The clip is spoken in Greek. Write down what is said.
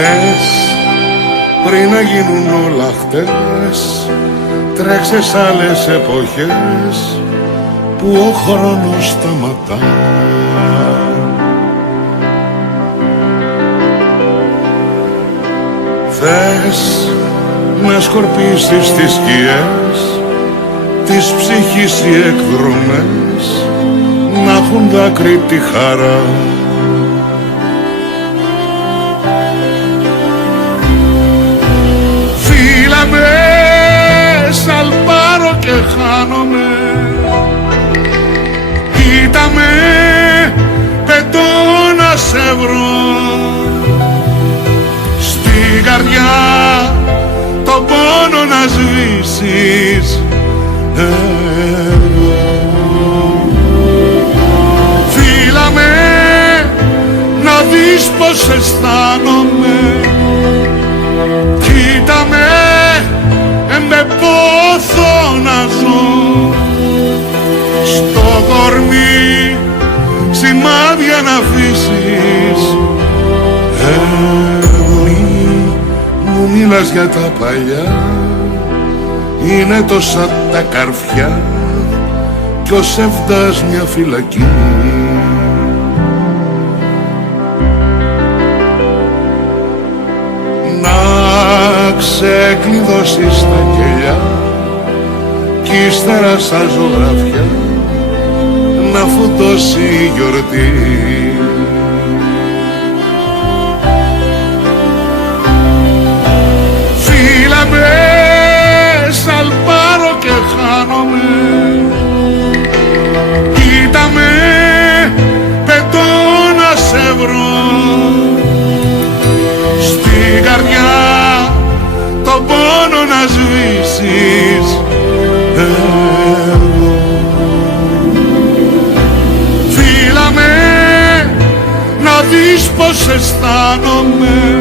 λες πριν να γίνουν όλα χτες, τρέξε σ' άλλες εποχές που ο χρόνος σταματά. Θες να σκορπίσεις τις σκιές της ψυχής οι εκδρομές, να έχουν δάκρυ τη χαρά. Φύλαμε, σαλπάρω και χάνομαι, κοίταμε, πετώ να σε βρω, στην καρδιά τον πόνο να σβήσεις εδώ. Φύλαμε, να δεις πως αισθάνομαι, κοίτα με, με πόθο να ζω, στο κορμί σημάδια να αφήσεις. Μου μίλας για τα παλιά, είναι τόσα τα καρφιά κι ως εύδας μια φυλακή. Να ξεκλειδώσεις τα κελιά κι ύστερα σαν ζωγραφιά να φουντώσει η γιορτή. Φύλαμε, σαλπάρω και χάνομαι, κοίτα με, πετώ να σε βρω, στην καρδιά τον πόνο να σβήσεις εδώ. Φύλαμε, να δεις πως αισθάνομαι,